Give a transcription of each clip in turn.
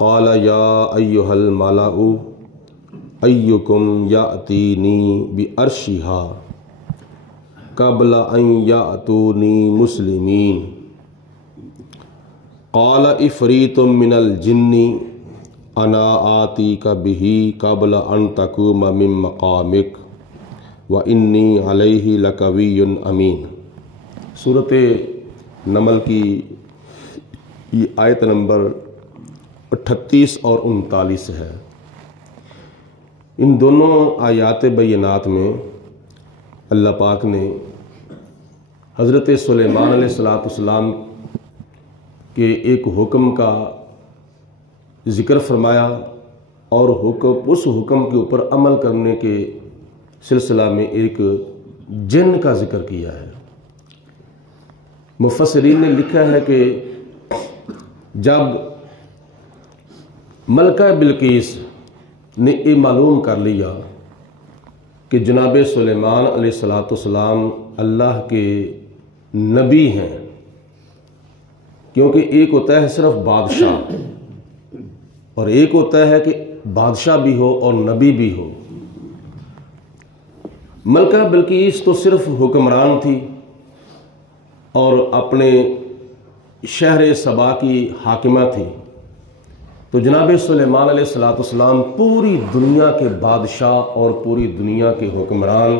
قال یا ایھا الملأ ایکم یأتینی بعرشھا قبل ان یأتونی مسلمین قال عفریت من الجن انا آتیک بہ قبل ان تقوم من مقامک وانی علیہ لقوی امین۔ سورۃ نمل کی یہ آیت نمبر 38 اور 39 ہے۔ ان دونوں آیات بینات میں اللہ پاک نے حضرت سلیمان علیہ السلام کے ایک حکم کا ذکر فرمایا اور اس حکم کے اوپر عمل کرنے کے سلسلہ میں ایک جن کا ذکر کیا ہے۔ مفسرین نے لکھا ہے کہ جب ملکہ بلقیس نے یہ معلوم کر لیا کہ جناب سلیمان علیہ السلام اللہ کے نبی ہیں، کیونکہ ایک ہوتا ہے صرف بادشاہ اور ایک ہوتا ہے کہ بادشاہ بھی ہو اور نبی بھی ہو۔ ملکہ بلقیس تو صرف حکمران تھی اور اپنے شہر سبا کی حاکمہ تھی، تو جناب سلیمان علیہ السلام پوری دنیا کے بادشاہ اور پوری دنیا کے حکمران،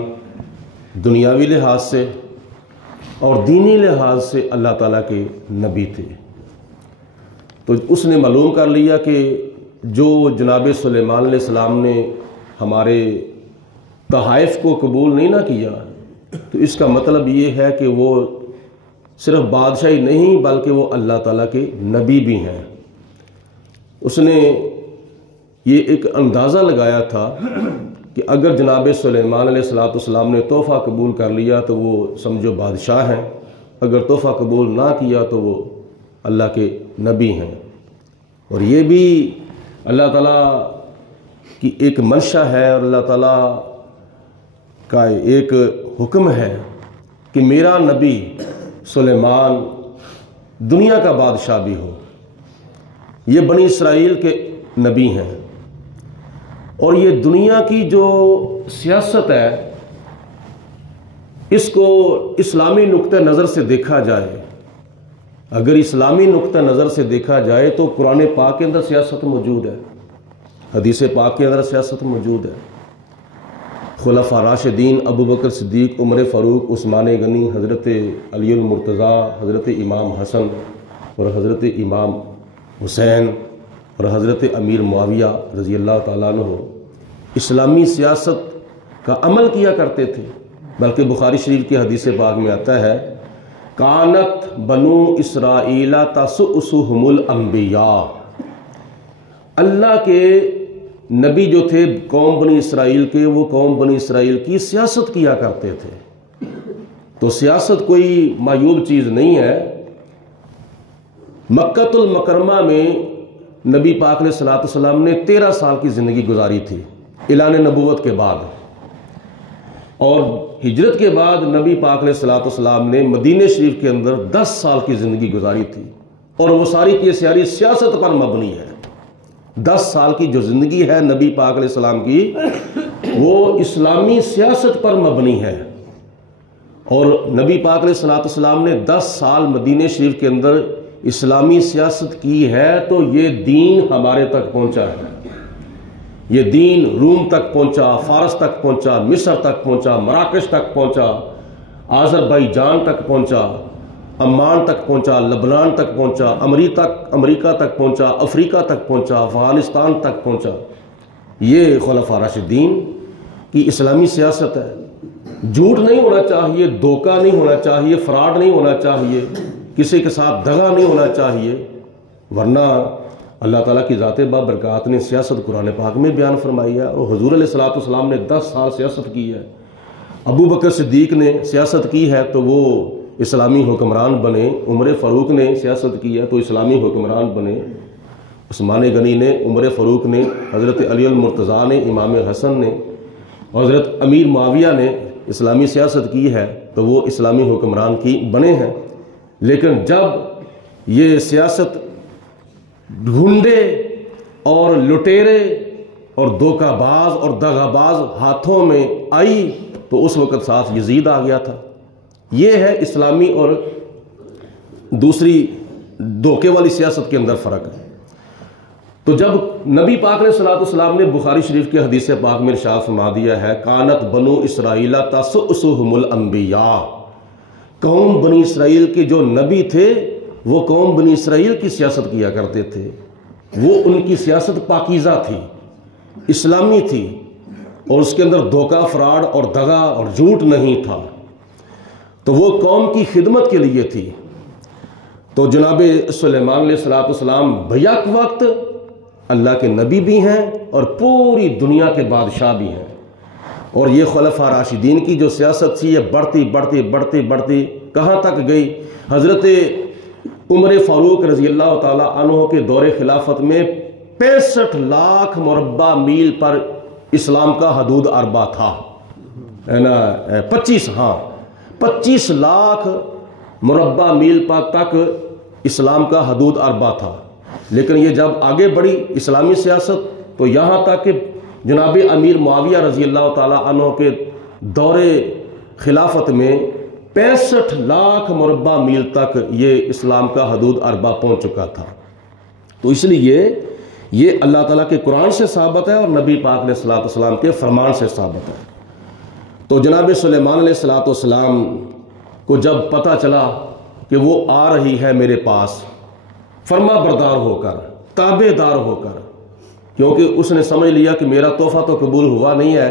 دنیاوی لحاظ سے اور دینی لحاظ سے اللہ تعالیٰ کے نبی تھے۔ تو اس نے معلوم کر لیا کہ جو جناب سلیمان علیہ السلام نے ہمارے تحائف کو قبول نہیں نہ کیا، تو اس کا مطلب یہ ہے کہ وہ صرف بادشاہی نہیں بلکہ وہ اللہ تعالیٰ کے نبی بھی ہیں۔ اس نے یہ ایک اندازہ لگایا تھا کہ اگر جناب سلیمان علیہ السلام نے تحفہ قبول کر لیا تو وہ سمجھو بادشاہ ہیں، اگر تحفہ قبول نہ کیا تو وہ اللہ کے نبی ہیں۔ اور یہ بھی اللہ تعالیٰ کی ایک منشا ہے اور اللہ تعالیٰ کا ایک حکم ہے کہ میرا نبی سلیمان دنیا کا بادشاہ بھی ہو۔ یہ بنی اسرائیل کے نبی ہیں اور یہ دنیا کی جو سیاست ہے اس کو اسلامی نقطہ نظر سے دیکھا جائے، اگر اسلامی نقطہ نظر سے دیکھا جائے تو قرآن پاک کے اندر سیاست موجود ہے، حدیث پاک کے اندر سیاست موجود ہے۔ خلفاء راشدین ابو بکر صدیق، عمر فاروق، عثمان غنی، حضرت علی المرتضیٰ، حضرت امام حسن اور حضرت امام حسین اور حضرت امیر معاویہ رضی اللہ تعالیٰ عنہ اسلامی سیاست کا عمل کیا کرتے تھے، بلکہ بخاری شریف کی حدیث پاک میں آتا ہے کانت بنو اسرائیل تسؤسهم الانبیاء، اللہ کے نبی جو تھے قوم بنی اسرائیل کے، وہ قوم بنی اسرائیل کی سیاست کیا کرتے تھے۔ تو سیاست کوئی معیوب چیز نہیں ہے۔ مکۃ المکرمہ میں نبی پاک علیہ السلام نے 13 سال کی زندگی گزاری تھی اعلان نبوت کے بعد، اور ہجرت کے بعد نبی پاک علیہ السلام نے مدینہ شریف کے اندر 10 سال کی زندگی گزاری تھی، اور وہ ساری کی ساری سیاست پر مبنی ہے۔ 10 سال کی جو زندگی ہے نبی پاک علیہ السلام کی وہ اسلامی سیاست پر مبنی ہے، اور نبی پاک علیہ السلام نے 10 سال مدینہ شریف کے اندر اسلامی سیاست کی ہے، تو یہ دین ہمارے تک پہنچا ہے۔ یہ دین روم تک پہنچا، فارس تک پہنچا، مصر تک پہنچا، مراکش تک پہنچا، آذربائیجان تک پہنچا، عمان تک پہنچا، لبنان تک پہنچا، امریکہ تک پہنچا، افریقہ تک پہنچا، افغانستان تک پہنچا۔ یہ خلفاء راشدین کی اسلامی سیاست ہے۔ جھوٹ نہیں ہونا چاہیے، دھوکہ نہیں ہونا چاہیے، فراڈ نہیں ہونا چاہیے، کسی کے ساتھ دغا نہیں ہونا چاہیے، ورنہ اللہ تعالیٰ کی ذات بابرکات نے سیاست قرآن پاک میں بیان فرمائی ہے، اور حضور علیہ السلام نے 10 سال سیاست کی ہے۔ ابو بکر صدیق نے سیاست کی ہے تو وہ اسلامی حکمران بنے، عمر فاروق نے سیاست کی ہے تو اسلامی حکمران بنے، عثمان غنی نے، عمر فاروق نے، حضرت علی المرتضیٰ نے، امام حسن نے اور حضرت امیر معاویہ نے اسلامی سیاست کی ہے تو وہ اسلامی حکمران کی بنے ہیں۔ لیکن جب یہ سیاست ڈھونڈے اور لٹیرے اور دھوکہ باز اور دغا باز ہاتھوں میں آئی تو اس وقت ساتھ یزید آ گیا تھا۔ یہ ہے اسلامی اور دوسری دھوکے والی سیاست کے اندر فرق ہے۔ تو جب نبی پاک علیہ الصلوۃ والسلام نے بخاری شریف کے حدیث پاک میں ارشاد فرما دیا ہے کانت بنو اسرائیل تسؤسهم الانبیاء، قوم بنی اسرائیل کے جو نبی تھے وہ قوم بنی اسرائیل کی سیاست کیا کرتے تھے، وہ ان کی سیاست پاکیزہ تھی، اسلامی تھی، اور اس کے اندر دھوکہ فراڈ اور دغا اور جھوٹ نہیں تھا، تو وہ قوم کی خدمت کے لیے تھی۔ تو جناب سلیمان علیہ السلام بیک وقت اللہ کے نبی بھی ہیں اور پوری دنیا کے بادشاہ بھی ہیں، اور یہ خلفاء راشدین کی جو سیاست تھی یہ بڑھتی بڑھتی بڑھتی بڑھتی کہاں تک گئی؟ حضرت عمر فاروق رضی اللہ تعالیٰ عنہ کے دور خلافت میں 65 لاکھ مربع میل پر اسلام کا حدود اربہ تھا، 25 لاکھ مربع میل پر تک اسلام کا حدود اربہ تھا۔ لیکن یہ جب آگے بڑھی اسلامی سیاست تو یہاں تک کہ جناب امیر معاویہ رضی اللہ تعالیٰ عنہ کے دور خلافت میں 65 لاکھ مربع میل تک یہ اسلام کا حدود اربہ پہنچ چکا تھا۔ تو اس لیے یہ اللہ تعالیٰ کے قرآن سے ثابت ہے اور نبی پاک علیہ الصلوۃ والسلام کے فرمان سے ثابت ہے۔ تو جناب سلیمان علیہ الصلوۃ والسلام کو جب پتہ چلا کہ وہ آ رہی ہے میرے پاس فرما بردار ہو کر، تابع دار ہو کر، کیونکہ اس نے سمجھ لیا کہ میرا تحفہ تو قبول ہوا نہیں ہے،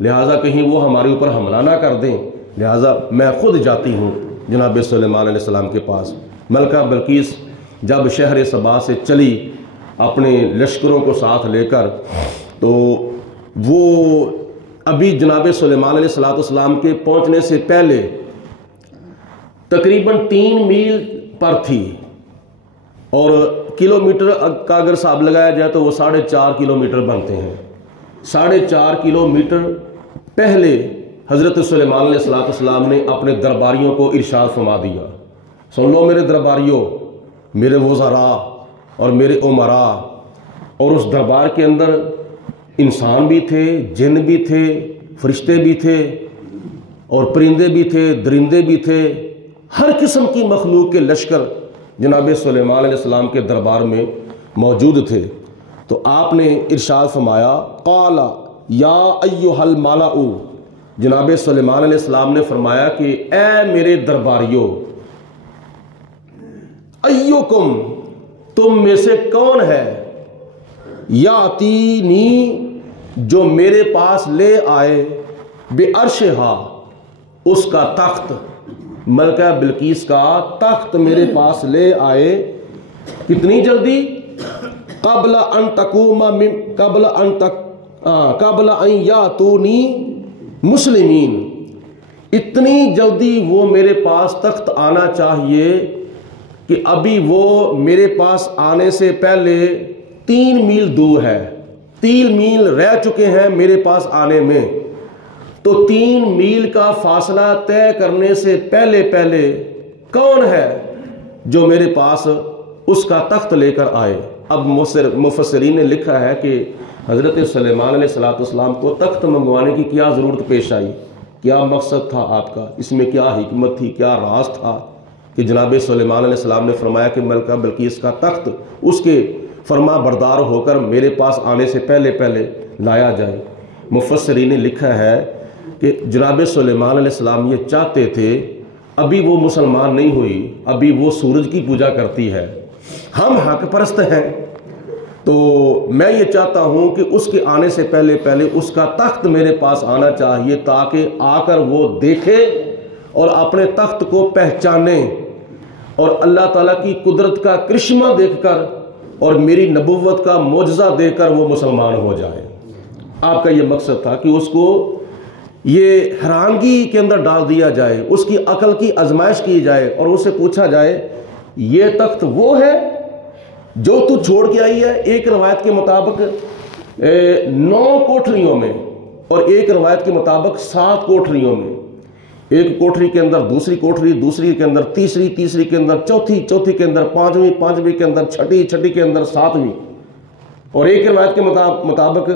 لہٰذا کہیں وہ ہمارے اوپر حملہ نہ کر دیں، لہٰذا میں خود جاتی ہوں جناب سلیمان علیہ السلام کے پاس۔ ملکہ بلقیس جب شہر سبا سے چلی اپنے لشکروں کو ساتھ لے کر، تو وہ ابھی جناب سلیمان علیہ السلام کے پہنچنے سے پہلے تقریباً 3 میل پر تھی، اور کلومیٹر کا اگر حساب لگایا جائے تو وہ 4.5 کلومیٹر بنتے ہیں۔ 4.5 کلومیٹر پہلے حضرت سلیمان علیہ السلام نے اپنے درباریوں کو ارشاد فرما دیا، سن لو میرے درباریوں، میرے وزراء اور میرے امراء، اور اس دربار کے اندر انسان بھی تھے، جن بھی تھے، فرشتے بھی تھے، اور پرندے بھی تھے، درندے بھی تھے، ہر قسم کی مخلوق کے لشکر جناب سلیمان علیہ السلام کے دربار میں موجود تھے۔ تو آپ نے ارشاد فرمایا قال یا ایھا الملأ، جناب سلیمان علیہ السلام نے فرمایا کہ اے میرے درباریوں، ایکم، تم میں سے کون ہے، یاتینی، جو میرے پاس لے آئے، بعرشہا، اس کا تخت، ملکہ بلقیس کا تخت میرے پاس لے آئے، کتنی جلدی؟ قبل ان یاتونی مسلمین، اتنی جلدی وہ میرے پاس تخت آنا چاہیے کہ ابھی وہ میرے پاس آنے سے پہلے 3 میل دور ہے، 3 میل رہ چکے ہیں میرے پاس آنے میں، تو 3 میل کا فاصلہ طے کرنے سے پہلے پہلے کون ہے جو میرے پاس اس کا تخت لے کر آئے؟ اب مفسرین نے لکھا ہے کہ حضرت سلیمان علیہ السلام کو تخت منگوانے کی کیا ضرورت پیش آئی، کیا مقصد تھا آپ کا، اس میں کیا حکمت تھی، کیا راز تھا کہ جناب سلیمان علیہ السلام نے فرمایا کہ ملکہ بلقیس کا تخت اس کے فرما بردار ہو کر میرے پاس آنے سے پہلے پہلے لایا جائے؟ مفسرین نے لکھا ہے کہ جناب سلیمان علیہ السلام یہ چاہتے تھے، ابھی وہ مسلمان نہیں ہوئی، ابھی وہ سورج کی پوجا کرتی ہے، ہم حق پرست ہیں، تو میں یہ چاہتا ہوں کہ اس کے آنے سے پہلے پہلے اس کا تخت میرے پاس آنا چاہیے، تاکہ آ کر وہ دیکھے اور اپنے تخت کو پہچانے، اور اللہ تعالیٰ کی قدرت کا کرشمہ دیکھ کر اور میری نبوت کا معجزہ دیکھ کر وہ مسلمان ہو جائے۔ آپ کا یہ مقصد تھا کہ اس کو یہ حیرانگی کے اندر ڈال دیا جائے، اس کی عقل کی آزمائش کی جائے، اور اس سے پوچھا جائے یہ تخت وہ ہے جو تو چھوڑ کے آئی ہے؟ ایک روایت کے مطابق 9 کوٹھریوں میں، اور ایک روایت کے مطابق 7 کوٹھریوں میں، ایک کوٹھری کے اندر دوسری کوٹھری، دوسری کے اندر تیسری، تیسری کے اندر چوتھی، چوتھی کے اندر پانچویں، پانچویں کے اندر چھٹی، چھٹی کے اندر ساتویں، اور ایک روایت کے مطابق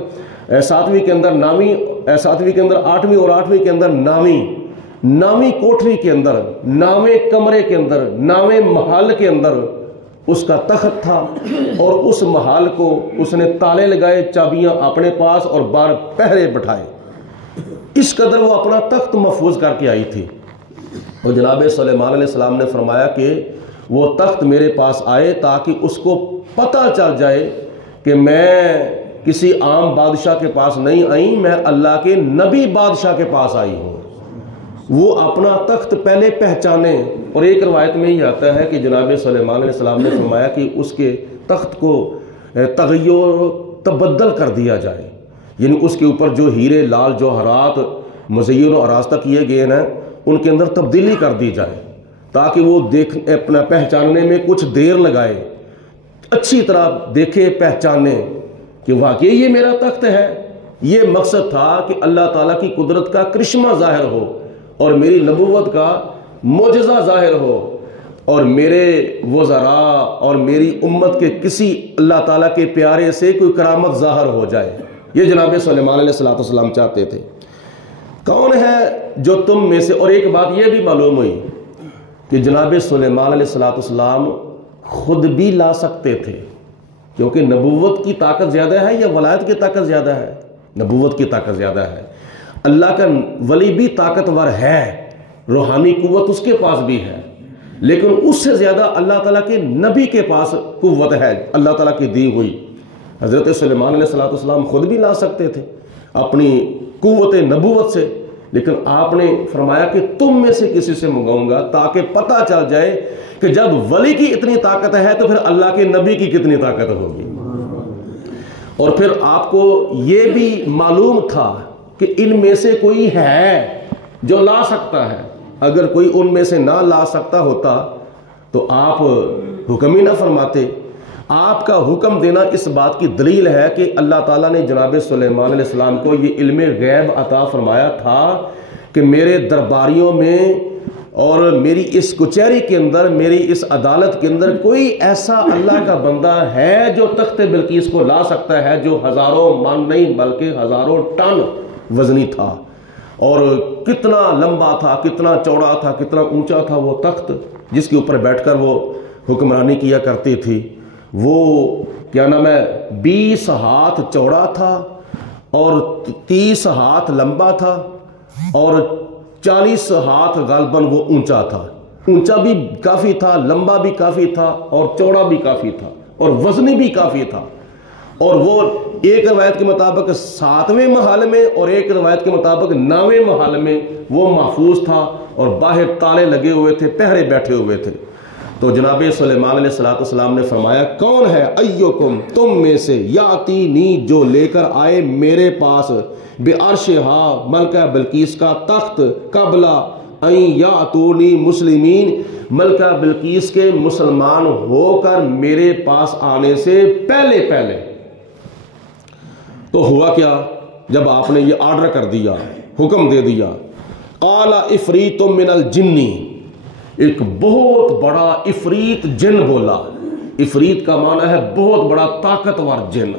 7ویں کے اندر 8ویں اور 8ویں کے اندر 9ویں کوٹری کے اندر، 9ویں کمرے کے اندر، 9ویں محل کے اندر اس کا تخت تھا، اور اس محل کو اس نے تالے لگائے، چابیاں اپنے پاس اور بار پہرے بٹھائے، اس قدر وہ اپنا تخت محفوظ کر کے آئی تھی۔ اور جناب سلیمان علیہ السلام نے فرمایا کہ وہ تخت میرے پاس آئے تاکہ اس کو پتہ چل جائے کہ میں کسی عام بادشاہ کے پاس نہیں آئی، میں اللہ کے نبی بادشاہ کے پاس آئی ہوں۔ وہ اپنا تخت پہلے پہچانے، اور ایک روایت میں یہ آتا ہے کہ جناب سلیمان علیہ السلام نے فرمایا کہ اس کے تخت کو تغیر تبدل کر دیا جائے، یعنی اس کے اوپر جو ہیرے لال جوہرات مزین و آراستہ کیے گئے ہیں ان کے اندر تبدیلی کر دی جائے، تاکہ وہ اپنا پہچاننے میں کچھ دیر لگائے، اچھی طرح دیکھے پہچانے کہ واقعی یہ میرا تخت ہے۔ یہ مقصد تھا کہ اللہ تعالیٰ کی قدرت کا کرشمہ ظاہر ہو، اور میری نبوت کا معجزہ ظاہر ہو، اور میرے وزراء اور میری امت کے کسی اللہ تعالیٰ کے پیارے سے کوئی کرامت ظاہر ہو جائے۔ یہ جناب سلیمان علیہ السلام چاہتے تھے۔ کون ہے جو تم میں سے، اور ایک بات یہ بھی معلوم ہوئی کہ جناب سلیمان علیہ السلام خود بھی لا سکتے تھے، کیونکہ نبوت کی طاقت زیادہ ہے یا ولایت کی طاقت زیادہ ہے؟ نبوت کی طاقت زیادہ ہے۔ اللہ کا ولی بھی طاقتور ہے، روحانی قوت اس کے پاس بھی ہے، لیکن اس سے زیادہ اللہ تعالیٰ کے نبی کے پاس قوت ہے اللہ تعالیٰ کی دی ہوئی۔ حضرت سلیمان علیہ السلام خود بھی لا سکتے تھے اپنی قوت نبوت سے، لیکن آپ نے فرمایا کہ تم میں سے کسی سے منگاؤں گا، تاکہ پتہ چل جائے کہ جب ولی کی اتنی طاقت ہے تو پھر اللہ کے نبی کی کتنی طاقت ہوگی۔ اور پھر آپ کو یہ بھی معلوم تھا کہ ان میں سے کوئی ہے جو لا سکتا ہے، اگر کوئی ان میں سے نہ لا سکتا ہوتا تو آپ حکم ہی نہ فرماتے۔ آپ کا حکم دینا اس بات کی دلیل ہے کہ اللہ تعالیٰ نے جناب سلیمان علیہ السلام کو یہ علم غیب عطا فرمایا تھا کہ میرے درباریوں میں اور میری اس کچہری کے اندر، میری اس عدالت کے اندر کوئی ایسا اللہ کا بندہ ہے جو تخت بلقیس کو لا سکتا ہے، جو ہزاروں من نہیں بلکہ ہزاروں ٹن وزنی تھا، اور کتنا لمبا تھا، کتنا چوڑا تھا، کتنا اونچا تھا وہ تخت جس کے اوپر بیٹھ کر وہ حکمرانی کیا کرتی تھی۔ وہ کیا نام ہے 20 ہاتھ چوڑا تھا اور 30 ہاتھ لمبا تھا، اور 40 ہاتھ غالباً وہ اونچا تھا۔ اونچا بھی کافی تھا، لمبا بھی کافی تھا، اور چوڑا بھی کافی تھا، اور وزنی بھی کافی تھا۔ اور وہ ایک روایت کے مطابق 7ویں محل میں اور ایک روایت کے مطابق 9ویں محل میں وہ محفوظ تھا، اور باہر تالے لگے ہوئے تھے، پہرے بیٹھے ہوئے تھے۔ تو جناب سلیمان علیہ السلام نے فرمایا کون ہے ایکم تم میں سے یاتینی جو لے کر آئے میرے پاس بعرشہا ملکہ بلقیس کا تخت قبل ان یاتونی مسلمین، ملکہ بلقیس کے مسلمان ہو کر میرے پاس آنے سے پہلے پہلے۔ تو ہوا کیا جب آپ نے یہ آرڈر کر دیا، حکم دے دیا، قال افریت من الجن، ایک بہت بڑا افریت جن بولا۔ افریت کا معنی ہے بہت بڑا طاقتور جن،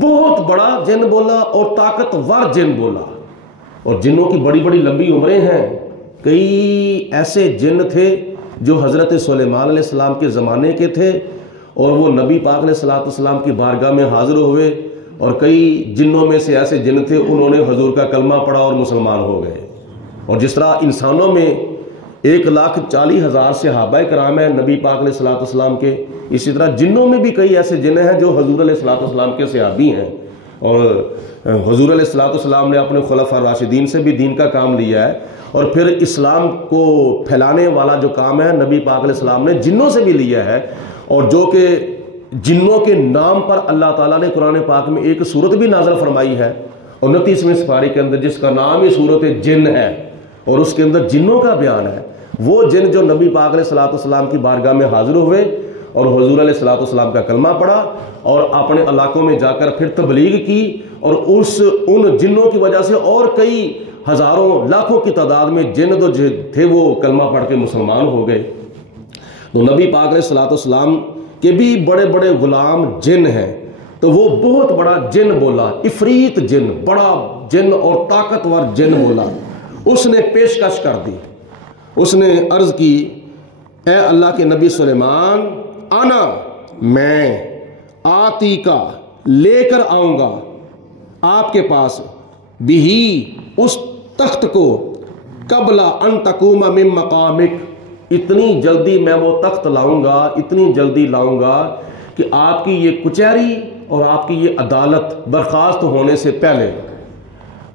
بہت بڑا جن بولا اور طاقتور جن بولا۔ اور جنوں کی بڑی بڑی لمبی عمریں ہیں، کئی ایسے جن تھے جو حضرت سلیمان علیہ السلام کے زمانے کے تھے، اور وہ نبی پاک علیہ السلام کی بارگاہ میں حاضر ہوئے، اور کئی جنوں میں سے ایسے جن تھے انہوں نے حضور کا کلمہ پڑھا اور مسلمان ہو گئے۔ اور جس طرح انسانوں میں 1,40,000 صحابہ کرام ہیں نبی پاک علیہ السلام کے، اسی طرح جنوں میں بھی کئی ایسے جن ہیں جو حضور علیہ السلام کے صحابی ہیں، اور حضور علیہ السلام نے اپنے خلفاء راشدین سے بھی دین کا کام لیا ہے، اور پھر اسلام کو پھیلانے والا جو کام ہے نبی پاک علیہ السلام نے جنوں سے بھی لیا ہے، اور جو کہ جنوں کے نام پر اللہ تعالیٰ نے قرآن پاک میں ایک سورت بھی نازل فرمائی ہے 29ویں سپارے کے اندر، جس کا نام ہی سورت جن ہے، اور اس کے اندر جنوں کا بیان ہے۔ وہ جن جو نبی پاک علیہ السلام کی بارگاہ میں حاضر ہوئے اور حضور علیہ السلام کا کلمہ پڑھا، اور اپنے علاقوں میں جا کر پھر تبلیغ کی، اور ان جنوں کی وجہ سے اور کئی ہزاروں لاکھوں کی تعداد میں جن جو تھے وہ کلمہ پڑھ کے مسلمان ہو گئے۔ تو نبی پاک علیہ السلام کے بھی بڑے بڑے غلام جن ہیں، تو وہ بہت بڑا جن بولا، عفریت جن، بڑا جن اور طاقتور جن بولا، اس نے پیشکش کر دی، اس نے عرض کی اے اللہ کے نبی سلیمان، انا میں آتی کا لے کر آؤں گا آپ کے پاس، بہی اس تخت کو، قبل ان تقوم من مقامک، اتنی جلدی میں وہ تخت لاؤں گا، اتنی جلدی لاؤں گا کہ آپ کی یہ کچہری اور آپ کی یہ عدالت برخاست ہونے سے پہلے،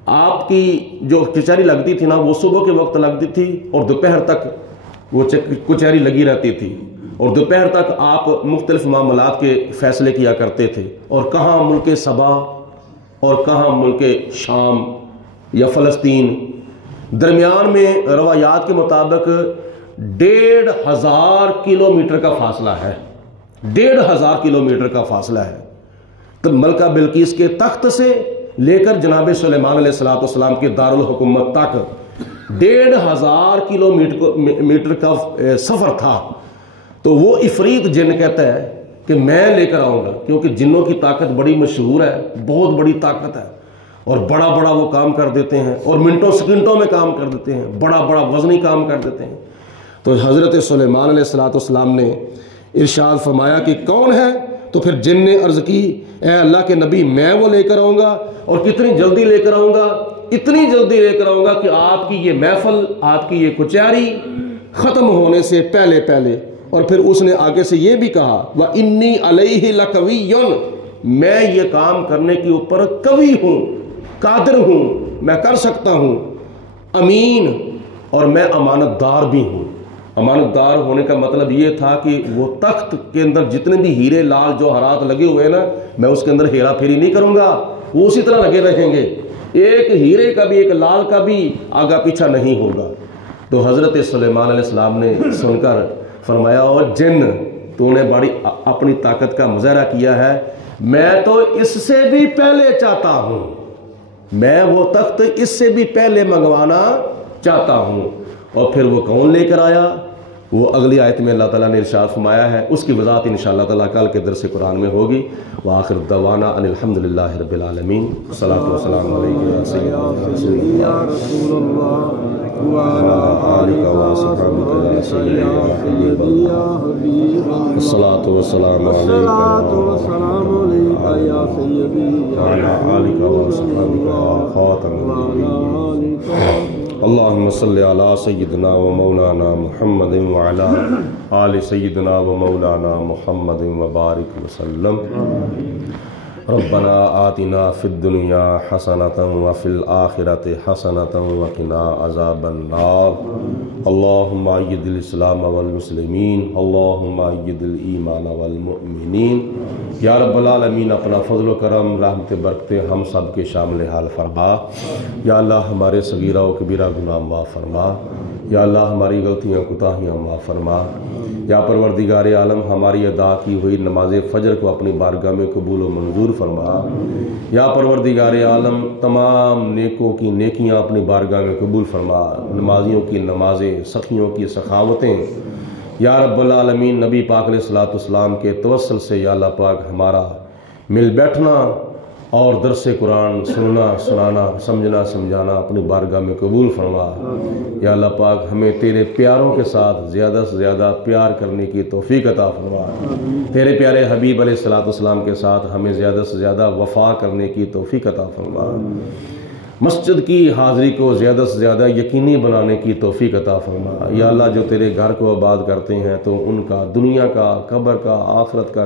آپ کی جو کچہری لگتی تھی نا وہ صبح کے وقت لگتی تھی اور دوپہر تک وہ کچہری لگی رہتی تھی، اور دوپہر تک آپ مختلف معاملات کے فیصلے کیا کرتے تھے، اور کہاں ملک سبا اور کہاں ملک شام یا فلسطین، درمیان میں روایات کے مطابق 1500 کلومیٹر کا فاصلہ ہے، 1500 کلومیٹر کا فاصلہ ہے۔ تو ملکہ بلقیس کے تخت سے لے کر جناب سلیمان علیہ السلام کے دارالحکومت تک 1500 کلومیٹر کا سفر تھا۔ تو وہ عفریت جن کہتا ہے کہ میں لے کر آؤں گا، کیونکہ جنوں کی طاقت بڑی مشہور ہے، بہت بڑی طاقت ہے، اور بڑا بڑا وہ کام کر دیتے ہیں، اور منٹوں سیکنڈوں میں کام کر دیتے ہیں، بڑا بڑا وزنی کام کر دیتے ہیں۔ تو حضرت سلیمان علیہ السلام نے ارشاد فرمایا کہ کون ہے؟ تو پھر جن نے عرض کی اے اللہ کے نبی میں وہ لے کر آؤں گا، اور کتنی جلدی لے کر آؤں گا؟ اتنی جلدی لے کر آؤں گا کہ آپ کی یہ محفل، آپ کی یہ کچہری ختم ہونے سے پہلے پہلے۔ اور پھر اس نے آگے سے یہ بھی کہا وَإِنِّي عَلَيْهِ لَقَوِيٌّ، میں یہ کام کرنے کے اوپر قوی ہوں، قادر ہوں، میں کر سکتا ہوں، امین، اور میں امانت دار بھی ہوں۔ امانت دار ہونے کا مطلب یہ تھا کہ وہ تخت کے اندر جتنے بھی ہیرے لال جوہرات لگے ہوئے نا، میں اس کے اندر ہیرا پھیری نہیں کروں گا، وہ اسی طرح لگے رہیں گے، ایک ہیرے کا بھی ایک لال کا بھی آگا پیچھا نہیں ہوگا۔ تو حضرت سلیمان علیہ السلام نے سن کر فرمایا اور جن تو نے بڑی اپنی طاقت کا مظاہرہ کیا ہے، میں تو اس سے بھی پہلے چاہتا ہوں، میں وہ تخت اس سے بھی پہلے منگوانا چاہتا ہوں۔ اور پھر وہ کون لے کر آیا؟ وہ اگلی آیت میں اللہ تعالیٰ نے ارشاد فرمایا ہے، اس کی وضاحت انشاءاللہ تعالیٰ کل کے درس قرآن میں ہوگی۔ وآخر دعوانا ان الحمدللہ رب العالمین، الصلاۃ والسلام علیکم یا سیدنا رسول اللہ وعلی آلہ وصحبہ یا سیدنا حبیب اللہ، الصلاۃ والسلام علیکم یا سیدی وعلی آلہ وصحبہ یا خاتم النبیین۔ اللہم صلی علی سیدنا و مولانا محمد وعلا آل سیدنا و مولانا محمد وبارک وسلم۔ ربنا آتنا فی الدنیا حسنۃ وفی الآخرۃ حسنۃ وقنا عذاب النار۔ اللہم اید الاسلام والمسلمین، اللہم اید الایمان والمؤمنین۔ یا رب العالمین اپنا فضل و کرم، رحمت برکتیں ہم سب کے شامل حال فرما۔ یا اللہ ہمارے صغیرہ و کبیرہ گناہ معاف فرما، یا اللہ ہماری غلطیاں کوتاہیاں معاف فرما۔ یا پروردگار عالم ہماری ادا کی ہوئی نماز فجر کو اپنی بارگاہ میں قبول و منظور فرما۔ یا پروردگار عالم تمام نیکوں کی نیکیاں اپنی بارگاہ میں قبول فرما، نمازیوں کی نمازیں، سخیوں کی سخاوتیں۔ یا رب العالمین نبی پاک علیہ السلام کے توسل سے یا اللہ پاک ہمارا مل بیٹھنا اور درس قرآن سننا سنانا، سمجھنا سمجھانا اپنی بارگاہ میں قبول فرما۔ یا اللہ پاک ہمیں تیرے پیاروں کے ساتھ زیادہ سے زیادہ پیار کرنے کی توفیق عطا فرما۔ تیرے پیارے حبیب علیہ السلام کے ساتھ ہمیں زیادہ سے زیادہ وفا کرنے کی توفیق عطا فرما۔ مسجد کی حاضری کو زیادہ سے زیادہ یقینی بنانے کی توفیق عطا فرما۔ یا اللہ جو تیرے گھر کو آباد کرتے ہیں تو ان کا دنیا کا، قبر کا، آخرت کا